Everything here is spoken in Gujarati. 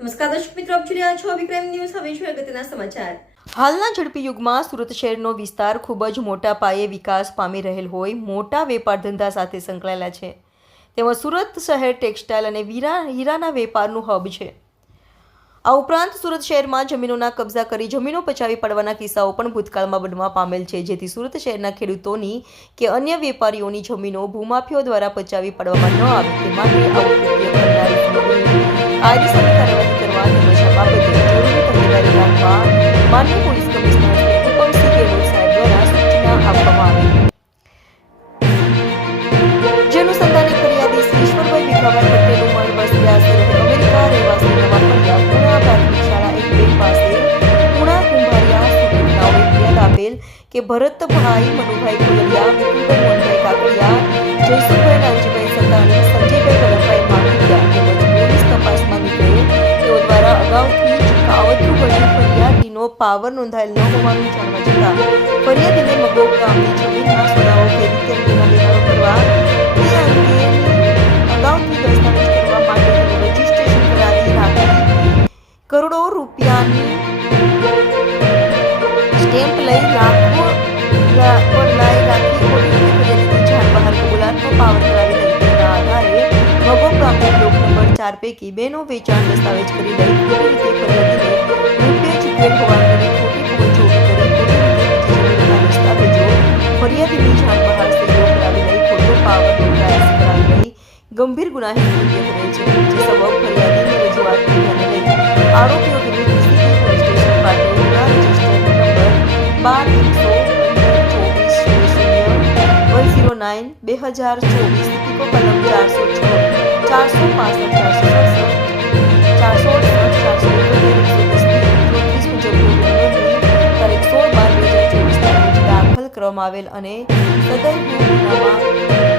નમસ્કાર દર્શક મિત્રો, આપ જોઈ રહ્યા છો વિક્રમ ન્યૂઝ. હવે જોઈએ અગત્યના સમાચાર. હાલના ઝડપી યુગમાં સુરત શહેરનો વિસ્તાર ખૂબ જ મોટા પાયે વિકાસ પામી રહેલ હોય મોટા વેપાર ધંધા સાથે સંકળાયેલા છે. તેમાં સુરત શહેર ટેક્સટાઇલ અને વીરા, હીરાના વેપારનું હબ છે. આ ઉપરાંત સુરત શહેરમાં જમીનોના કબજા કરી જમીનો પચાવી પડવાના કિસ્સાઓ પણ ભૂતકાળમાં બનવા પામેલ છે. જેથી સુરત શહેરના ખેડૂતોની કે અન્ય વેપારીઓની જમીનો ભૂમાફીઓ દ્વારા પચાવી પડવામાં ન આવે તે માટે માન્ય પોલીસ કમિશનર ઉપમસિંહ સાહેબ દ્વારા સૂચના આપવામાં આવી. જે અનુસંધાને ફરિયાદી ઈશ્વરભાઈ ભીખાભાઈ પટેલ ઉંમર વર્ષ બ્યાસી રહે અમેરિકા રહેવાસી નવા ફળિયા પુણા પ્રાથમિક શાળા પાસે પુણા કુંભારિયા સુરતના ફરિયાદ આપેલ કે ભરતભાઈ મનુભાઈ કોલરિયા વિપુલભાઈ મોહનભાઈ કાકડિયા, જયસુખભાઈ ફરિયાદીનો પાવર નોંધાયેલ ન હોવાનું જાણવા જતાં ફરિયાદીને મગો ગામની જમીનના સોદાઓ રીતે અંગેના વ્યવહારો કરવા તે અંગે અગાઉથી દસ્તાવેજ કરવા માટે તેનું રજીસ્ટ્રેશન કરોડો રૂપિયાની સ્ટેમ્પ લઈ લાખો પર લાઈ રાખી ખોટી તેના આધારે મગો ગામની બ્લોક ચાર પૈકી બેનો વેચાણ દસ્તાવેજ કરી લઈ રીતે રૂપિયા ચૂકવેલ હોવાનું કરી ખોટી પહોંચ ઊભી કરી ખોટી રીતે બીજી જમીનના દસ્તાવેજો ફરિયાદીની જાણ બહાર સહીઓ કરાવી લઈ ખોટો પાવર નોંધાયેલ કરાવી લઈ ગંભીર ગુનાહિત કૃત્ય કરે છે જે સબબ ફરિયાદીની રજૂઆતને ધ્યાને લઈ આરોપીઓ વિરુદ્ધ સીધી પોલીસ સ્ટેશન ખાતે ગુના રજિસ્ટર નંબર બાર એકસો પંદર ચોવીસ શૂન્ય વન ઝીરો નાઇન બે હજાર ચોવીસ ઇકો કલમ ચારસો છ ચારસો પાસઠ કરવામાં આવેલ અને સદૈવ ગુનામાં